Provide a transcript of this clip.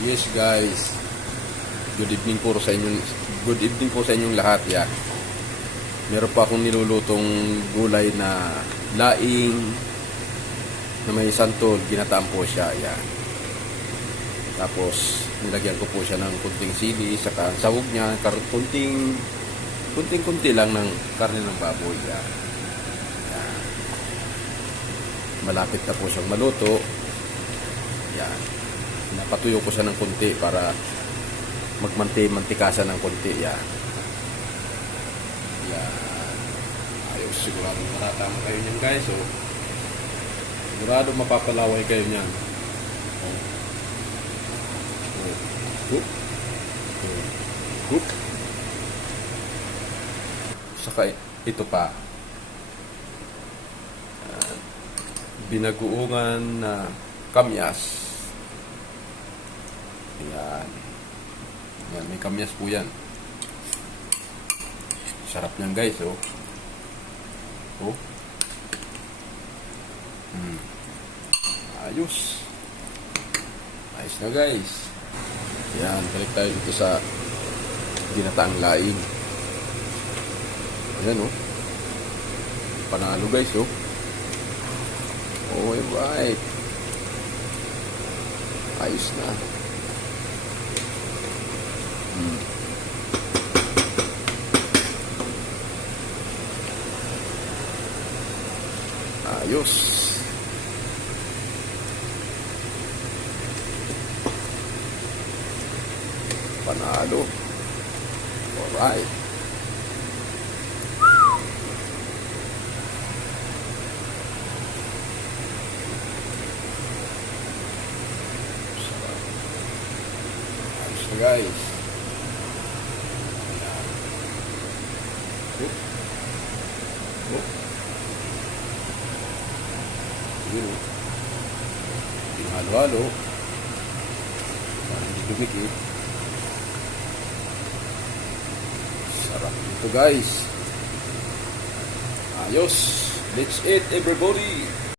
Yes guys, good evening po sa inyong lahat. Yeah. Meron pa akong nilulutong gulay na laing na may santol, ginataan po siya. Yeah. Tapos nilagyan ko po siya ng kunting sili, saka sahog niya, kunting lang ng karne ng baboy. Yeah. Yeah. Malapit na po siyang maluto. Yan. Napatuyo ko siya ng konti para mantikasan ng konti. Yan. Yan. Ayos, sigurado matatama kayo niyan guys. So, sigurado mapapalaway kayo niyan. Saka ito pa. Binaguungan na kamyas. Ayan. Ayan, may kamyas po yan. Sarap niyan guys, oh. Oh. Ayos. Ayos na guys. Ayan, balik tayo dito sa ginataang laing. Ayan, oh. Panalo guys, oh. Oh, right. Ayos na. Ayos. Panalo. Alright. Ayos na guys. Yun, pinahalo-halo para hindi dumikit. Sarap ito guys. Ayos. Let's eat everybody.